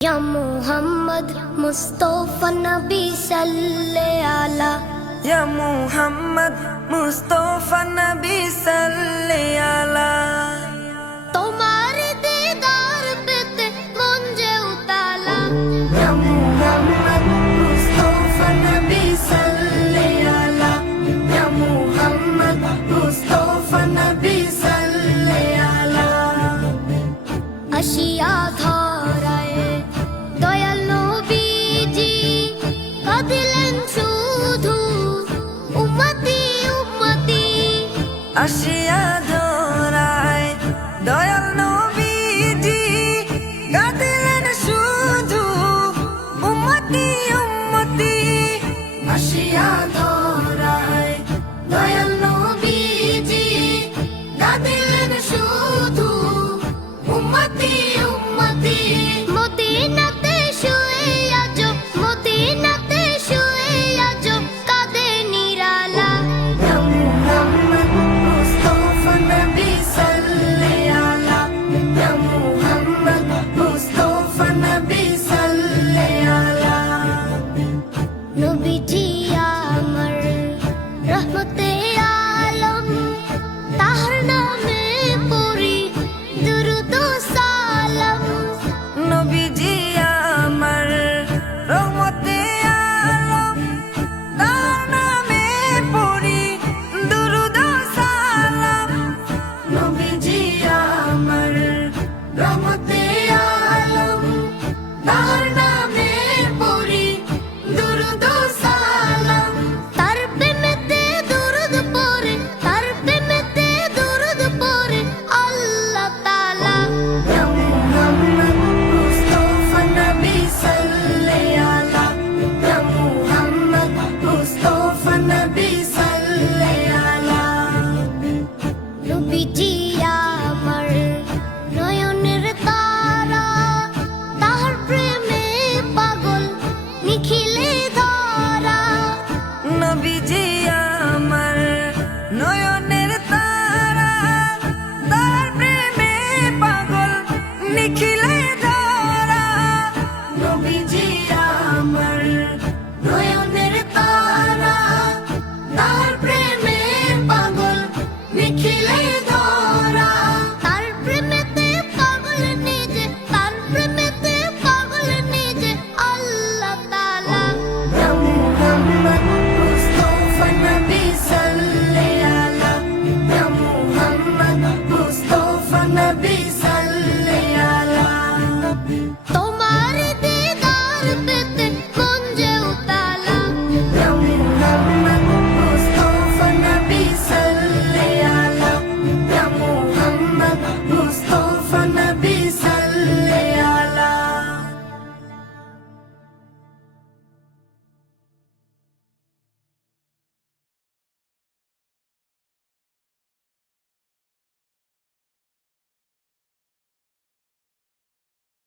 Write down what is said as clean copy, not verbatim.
या मोहम्मद मुस्तफा नबी सल्ले आला या मोहम्मद मुस्तफा नबी सल्ले आला তোমার দিদার পেতে মন যে উতালা या मोहम्मद मुस्तफा नबी सल्ले आला या मोहम्मद मुस्तफा नबी सल्ले आला आशिया ধরায় দয়াল নবীজি কাঁদিলেন শুধু উম্মতি উম্মতি आशिया